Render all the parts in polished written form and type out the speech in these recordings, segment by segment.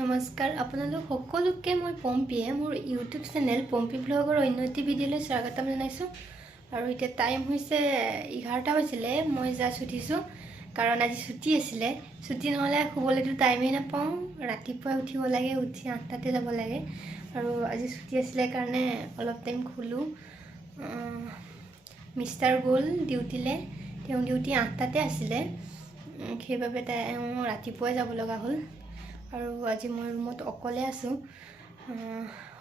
নমস্কাৰ আপোনালোক সকলোকে মই পম্পীয়ে মোৰ ইউটিউব চেনেল পম্পী ব্লগৰ অন্য এটি ভিডিঅ'লৈ স্বাগতম জনাইছোঁ। আৰু এতিয়া টাইম হৈছে 11টা বাজিলে। মই জাষ্ট উঠিছোঁ কাৰণ আজি ছুটি আছিলে। ছুটি নহ'লে শুবলৈতো টাইমেই নাপাওঁ। ৰাতিপুৱা উঠিব লাগে, উঠি 8টাতে যাব লাগে। আৰু আজি ছুটি আছিলে কাৰণে অলপ টাইম শুলোঁ। মিষ্টাৰ গ'ল ডিউটিলৈ। তেওঁ ডিউটি 8টাতে আছিলে, সেইবাবে তেওঁ ৰাতিপুৱাই যাব লগা হ'ল। আৰু আজি মই ৰুমত অকলে আছোঁ।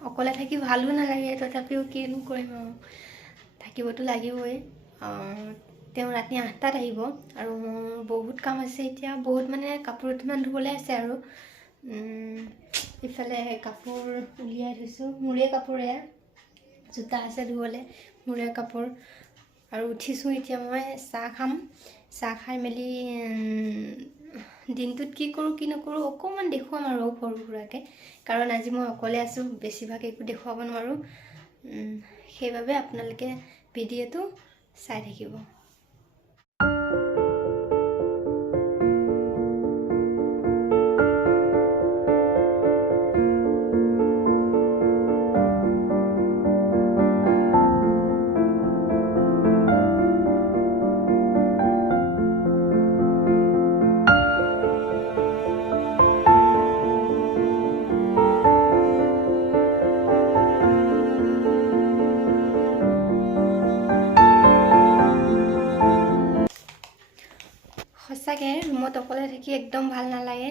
অকলে থাকি ভালো নালাগে, তথাপিও কিনো কৰিম আৰু থাকিবতো লাগিবই। তেওঁ ৰাতি 8টাত আহিব আৰু মোৰ বহুত কাম আছে। এতিয়া বহুত মানে কাপোৰ কিমান ধুবলৈ আছে। আৰু ইফালে কাপোৰ উলিয়াই থৈছোঁ, মোৰে কাপোৰে, জোতা আছে ধুবলৈ, মোৰে কাপোৰ। আৰু উঠিছোঁ এতিয়া মই চাহ খাম। চাহ খাই মেলি দিনটোত কি কৰোঁ কি নকৰোঁ অকণমান দেখুৱাম আৰু সৰু সুৰাকৈ, কাৰণ আজি মই অকলে আছোঁ, বেছিভাগ একো দেখুৱাব নোৱাৰোঁ। সেইবাবে আপোনালোকে ভিডিঅ'টো চাই থাকিব। সঁচাকৈ ৰুমত অকলে থাকি একদম ভাল নালাগে।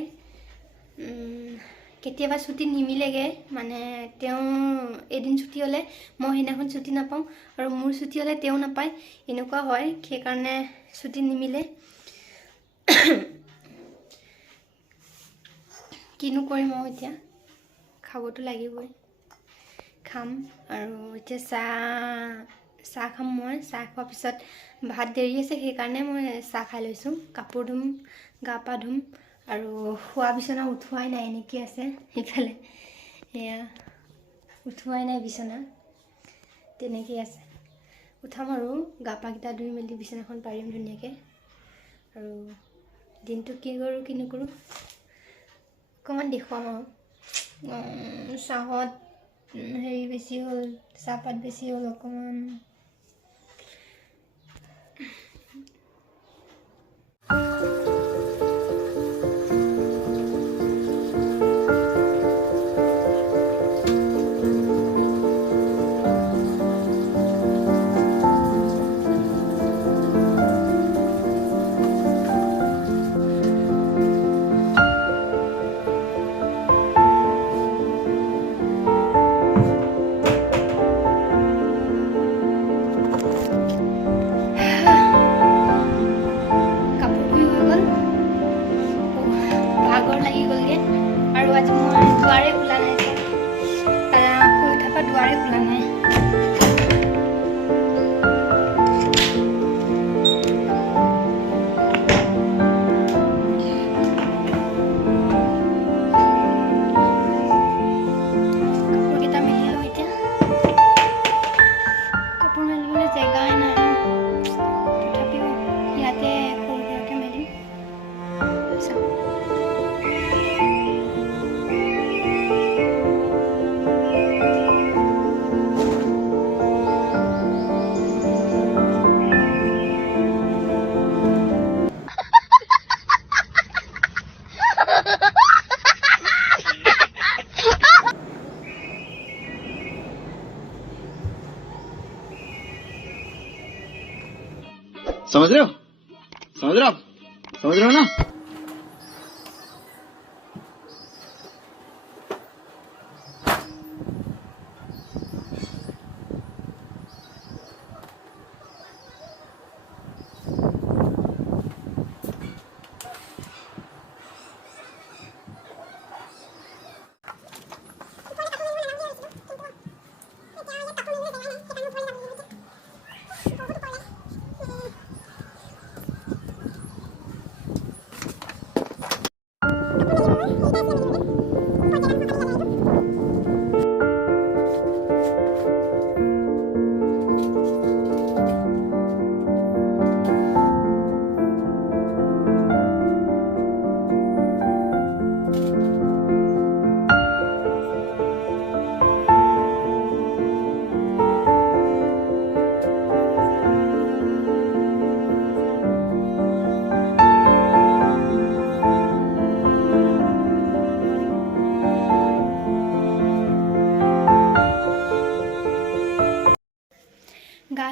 কেতিয়াবা ছুটি নিমিলেগৈ, মানে তেওঁ এদিন ছুটি হ'লে মই সেইদিনাখন ছুটি নাপাওঁ, আৰু মোৰ ছুটি হ'লে তেওঁ নাপায়, এনেকুৱা হয়। সেইকাৰণে ছুটি নিমিলে। কিনো কৰিম আৰু এতিয়া, খাবতো লাগিবই, খাম। আৰু এতিয়া চাহ খাম। মই চাহ খোৱাৰ পিছত ভাত দেৰি আছে, সেইকাৰণে মই চাহ খাই লৈছোঁ। কাপোৰ ধুম, গা পা ধুম, আৰু শোৱা বিচনা উঠোৱাই নাই, এনেকৈ আছে। সিফালে এয়া উঠোৱাই নাই বিচনা, তেনেকেই আছে। উঠাম আৰু গা পাকেইটা ধুই মেলি বিচনাখন পাৰিম ধুনীয়াকৈ। আৰু দিনটো কি কৰোঁ কি নকৰোঁ অকণমান দেখুৱাম আৰু। চাহত হেৰি বেছি হ'ল, চাহপাত বেছি হ'ল অকণমান। আৰু আজি মই দুৱাৰে খোলা নাই, শুই থকা দুৱাৰে খোলা নাই। কাপোৰকেইটা মেলি লওঁ এতিয়া। কাপোৰ মেলিবলৈ জেগাই নাই, তথাপিও ইয়াতে সৰু সুৰাকৈ মেলিম। চাওক समझ रहे हो ना।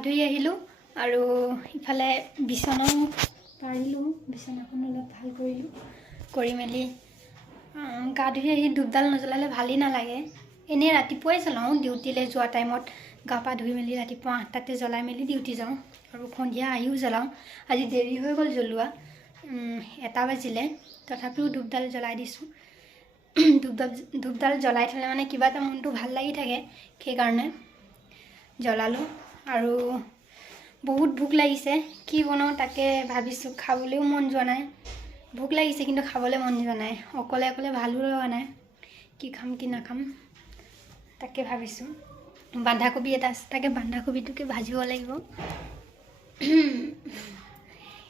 ধুই আহিলোঁ আৰু ইফালে বিছনাও পাৰিলোঁ, বিছনাখন অলপ ভাল কৰিলোঁ, কৰি মেলি গা ধুই আহি ধূপডাল নজ্বলালে ভালেই নালাগে। এনেই ৰাতিপুৱাই জ্বলাওঁ, ডিউটিলৈ যোৱা টাইমত গা পা ধুই মেলি ৰাতিপুৱা 8টাতে জ্বলাই মেলি ডিউটি যাওঁ আৰু সন্ধিয়া আহিও জ্বলাওঁ। আজি দেৰি হৈ গ'ল জ্বলোৱা, 1 বাজিলে, তথাপিও ধূপডাল জ্বলাই দিছোঁ। ধূপডাল জ্বলাই থ'লে মানে কিবা এটা মনটো ভাল লাগি থাকে, সেইকাৰণে জ্বলালোঁ। আৰু বহুত ভোক লাগিছে, কি বনাওঁ তাকে ভাবিছোঁ। খাবলৈও মন যোৱা নাই, ভোক লাগিছে কিন্তু খাবলৈ মন যোৱা নাই। অকলে অকলে ভালো লগা নাই, কি খাম কি নাখাম তাকে ভাবিছোঁ। বন্ধাকবি এটা আছে, তাকে বন্ধাকবিটোকে ভাজিব লাগিব।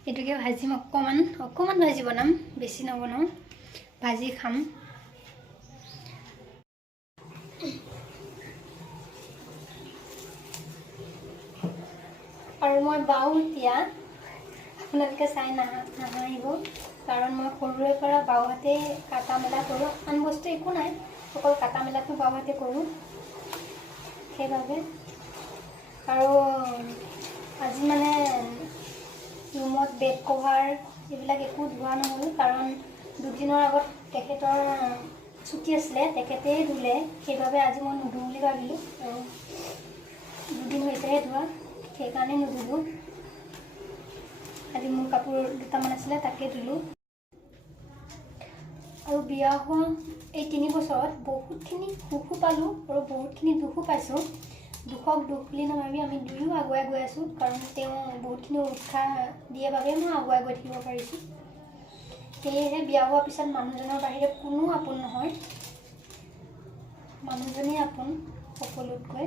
এইটোকে ভাজিম, অকণমান ভাজি বনাম, বেছি নবনাওঁ, ভাজি খাম। আৰু মই বাও এতিয়া, আপোনালোকে চাই নাহাঁহিব, কাৰণ মই সৰুৰে পৰা বাওহাতে কাটা মেলা কৰোঁ। আন বস্তু একো নাই, অকল কাটা মেলাটো বাওহাতে কৰোঁ, সেইবাবে। আৰু আজি মানে ৰুমত বেড কভাৰ এইবিলাক একো ধোৱা নহ'ল, কাৰণ 2 দিনৰ আগত তেখেতৰ ছুটি আছিলে, তেখেতেই ধুলে, সেইবাবে আজি মই নুধুওঁ বুলি ভাবিলোঁ। আৰু 2 দিন হৈছেহে ধোৱা, সেইকাৰণে নুধুলোঁ। আজি মোৰ কাপোৰ দুটামান আছিলে, তাকে ধুলোঁ। আৰু বিয়া হোৱা এই 3 বছৰত বহুতখিনি সুখো পালোঁ আৰু বহুতখিনি দুখো পাইছোঁ। দুখক দুখ বুলি নাভাবি আমি দুয়ো আগুৱাই গৈ আছোঁ, কাৰণ তেওঁ বহুতখিনি উৎসাহ দিয়ে বাবে মই আগুৱাই গৈ থাকিব পাৰিছোঁ। সেয়েহে বিয়া হোৱাৰ পিছত মানুহজনৰ বাহিৰে কোনো আপোন নহয়, মানুহজনেই আপোন সকলোতকৈ।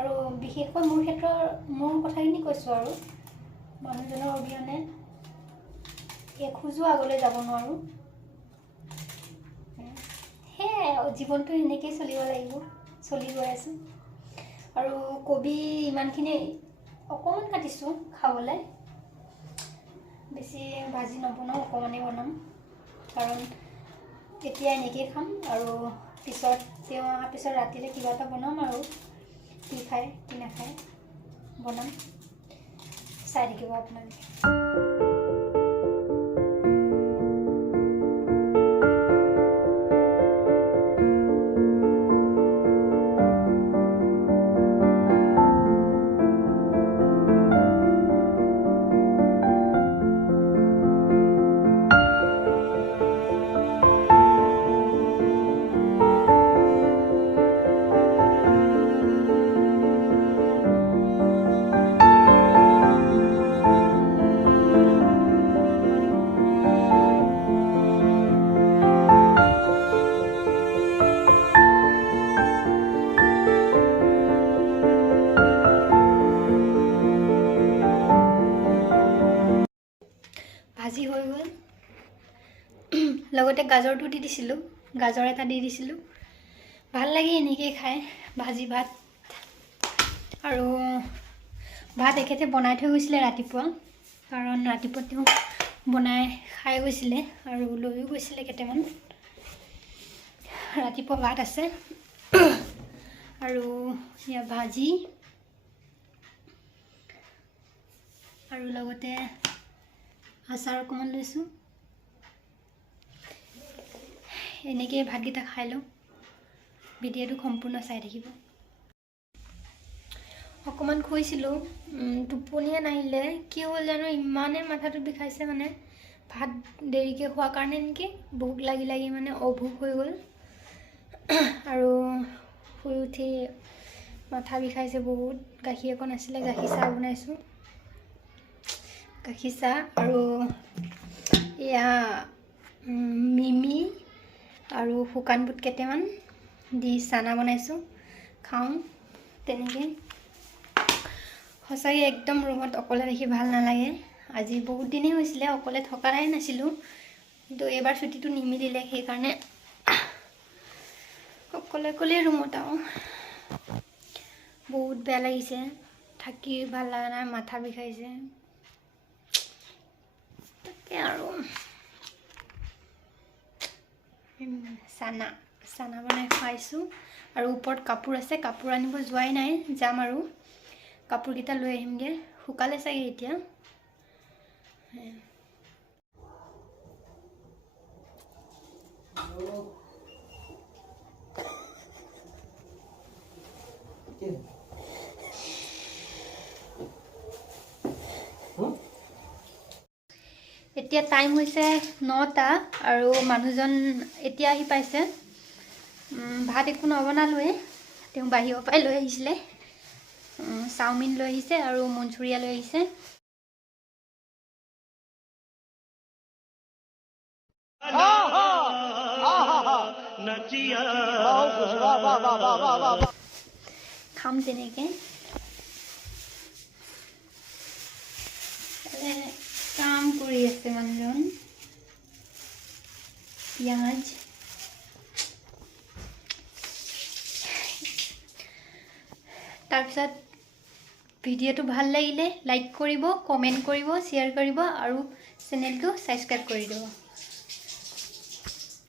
আৰু বিশেষকৈ মোৰ কথাখিনি কৈছোঁ। আৰু মানুহজনৰ অবিহনে এখোজো আগলৈ যাব নোৱাৰোঁ। সেয়াই, জীৱনটো সেনেকৈয়ে চলিব লাগিব, চলি গৈ আছোঁ। আৰু কবি ইমানখিনি অকণমান কাটিছোঁ খাবলৈ, বেছি ভাজি নবনাওঁ, অকণমানেই বনাম, কাৰণ এতিয়া এনেকৈয়ে খাম। আৰু পিছত তেওঁ অহাৰ পিছত ৰাতিলৈ কিবা এটা বনাম, আৰু কি খায় কি নাখায় বনাম, চাই থাকিব আপোনালোকে। ভাজি হৈ গ'ল, লগতে গাজৰটো দি দিছিলোঁ, গাজৰ এটা দি দিছিলোঁ। ভাল লাগে এনেকৈ খাই, ভাজি ভাত। আৰু ভাত এখেতে বনাই থৈ গৈছিলে ৰাতিপুৱা, কাৰণ ৰাতিপুৱা তেওঁ বনাই খাই গৈছিলে আৰু লৈও গৈছিলে কেইটামান। ৰাতিপুৱা ভাত আছে আৰু ইয়াৰ ভাজি, আৰু লগতে আচাৰ অকণমান লৈছোঁ। এনেকৈ ভাতকেইটা খাই লওঁ। ভিডিঅ'টো সম্পূৰ্ণ চাই থাকিব। অকণমান শুইছিলোঁ, টোপনিয়ে নাহিলে, কি হ'ল জানো, ইমানেই মাথাটো বিষাইছে, মানে ভাত দেৰিকৈ খোৱাৰ কাৰণে নেকি, ভোক লাগি মানে অভোক হৈ গ'ল। আৰু শুই উঠি মাথা বিষাইছে বহুত। গাখীৰ অকণ আছিলে, গাখীৰ চাহ বনাইছোঁ, গাখীৰ চাহ। আৰু এয়া মিমি আৰু শুকান বুট কেইটামান দি চানা বনাইছোঁ, খাওঁ তেনেকৈ। সঁচাকৈ একদম ৰুমত অকলে দেখি ভাল নালাগে। আজি বহুত দিনেই হৈছিলে, অকলে থকাই নাছিলোঁ, কিন্তু এইবাৰ ছুটিটো নিমিলিলে, সেইকাৰণে অকলে ৰুমত। আৰু বহুত বেয়া লাগিছে, থাকি ভাল লগা নাই, মাথা বিষাইছে, তাকে। আৰু চানা বনাই খুৱাইছোঁ। আৰু ওপৰত কাপোৰ আছে, কাপোৰ আনিব যোৱাই নাই, যাম আৰু কাপোৰকেইটা লৈ আহিমগৈ, শুকালে চাগে এতিয়া। এতিয়া টাইম হৈছে 9টা আৰু মানুহজন এতিয়া আহি পাইছে। ভাত একো নবনালোৱে, তেওঁ বাহিৰৰ পৰাই লৈ আহিছিলে। চাওমিন লৈ আহিছে আৰু মঞ্চুৰিয়া লৈ আহিছে। খাম তেনেকে। কাম কৰি আছে মানুহজন। পিঁয়াজ তাৰপিছত ভিডিঅ'টো ভাল লাগিলে লাইক কৰিব, কমেণ্ট কৰিব, শ্বেয়াৰ কৰিব আৰু চেনেলটো ছাবস্ক্ৰাইব কৰি দিব।